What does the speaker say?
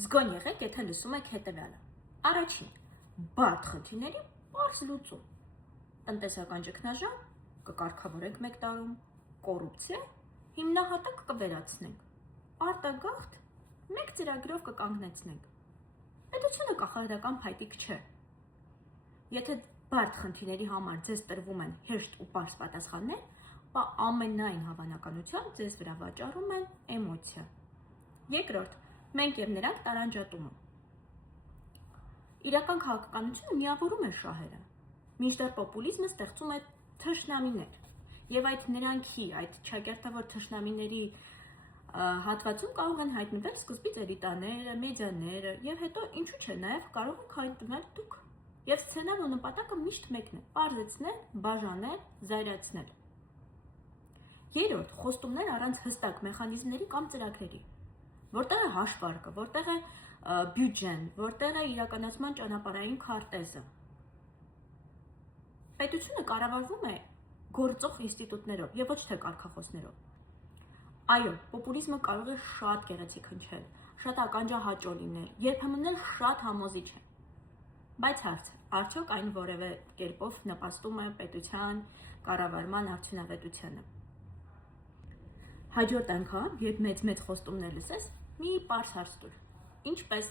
Զգոն եղեք, եթե լսում եք հետևյալը։ Առաջին, բարդ խնդիրների պարզ լուծում։ Տնտեսական ճգնաժամ կկարգավորենք 1 տարում, կոռուպցիա հիմնահատակ կվերացնենք, արտագաղթ 1 ծրագրով կկանգնեցնենք։ Պետությունը կախարդական փայտիկ չէ։ Եթե բարդ խնդիրների համար ձեզ տրվում են հեշտ ու պարզ պատասխաններ, ապա ամենայն հավանականությամբ ձեզ վրա վաճառում են էմոցիա։ Երկրորդ, մենք եւ նրանք տարանջատումը։ Իրական քաղաքականությունը միավորում է շահերը, մինչդեռ պոպուլիզմը ստեղծում է թշնամիներ։ Եվ այդ նրանքի, այդ ճակերտավոր թշնամիների հատվածում կարող են հայտնվել սկզբից էլիտաները, մեդիաները, եւ հետո ինչու՞ չէ, նաեւ կարող եք հայտնվել դուք։ Եվ սցենարն ու նպատակը միշտ մեկն է՝ պարզեցնել, բաժանել, զայրացնել։ Երրորդ, խոստումներ առանց հստակ մեխանիզմների կամ ծրագրերի։ Որտեղ է հաշվարկը, որտեղ է բյուջեն, որտեղ է իրականացման ճանապարհային քարտեզը։ Պետությունը կառավարվում է գործող ինստիտուտներով եւ ոչ թե կարգախոսներով։ Այո, պոպուլիզմը կարող է շատ գեղեցիկ հնչել, շատ ականջահաճո լինել, երբեմն էլ շատ համոզիչ է։ Բայց հարց է, արդյոք այն որևէ կերպով նպաստում է պետության կառավարման արդյունավետությանը։ Հաջորդ անգամ, երբ մեծ խոստումներ լսես, մի պարզ հարց տուր։ Ինչպես